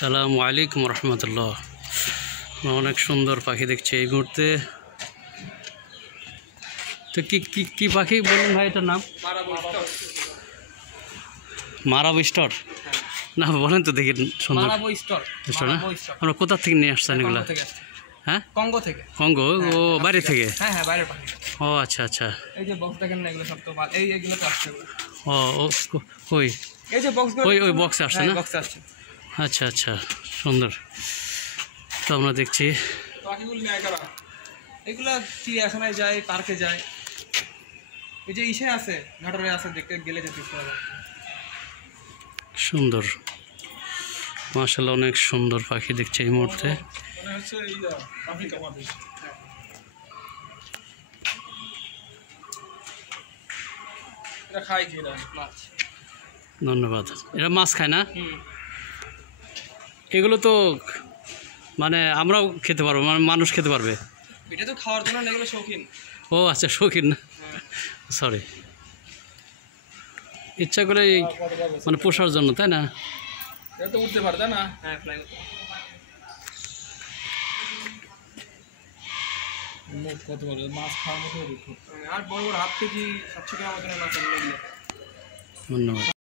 আসসালামু আলাইকুম রহমতুল্লাহ। অনেক সুন্দর পাখি দেখছি এই মুহূর্তে। তো কি কি কি পাখি বলুন ভাই, এটার নাম? মারাবো স্টার না, বলেন তো দেখি। সুন্দর স্টার না? আমরা কোথা থেকে নিয়ে আসছেন এগুলা? হ্যাঁ, কঙ্গো থেকে। কঙ্গো? ও বাইরে থেকে? হ্যাঁ হ্যাঁ, বাইরের পাখি। ও আচ্ছা আচ্ছা। এই যে বক্স দেখেন না, এগুলো সব তো ভালো। এইগুলো তো আসছে। ও কই? এই যে বক্স, ওই বক্সে আসছে না? বক্সে আসছে। আচ্ছা আচ্ছা, সুন্দর। তো আমরা দেখছি পাখিগুলো নেয় কারা? এগুলো চিড়িয়াখানায় যায়, পার্কে যায়। এই যে ইসে আছে, ঘাটরে আছে, দেখতে গেলে যেতে পারবে। সুন্দর, মাশাআল্লাহ, অনেক সুন্দর পাখি দেখছি এই মুহূর্তে। ধন্যবাদ। এরা মাছ খায় না? এগুলো তো মানে আমরাও খেতে পারবো, মানে মানুষ খেতে পারবে? এটা তো খাওয়ার জন্য, এগুলো শৌখিন। ও আচ্ছা, শৌখিন না, সরি। ইচ্ছা করে মানে পোষার জন্য, তাই না? এটা তো উঠতে পারে, তাই না? হ্যাঁ, ফ্লাই করতে কত বড় মাছ খাওয়ার মতো। আর বড় বড় হাফ কেজি 700 গ্রাম ওজনের মাছ। ধন্যবাদ।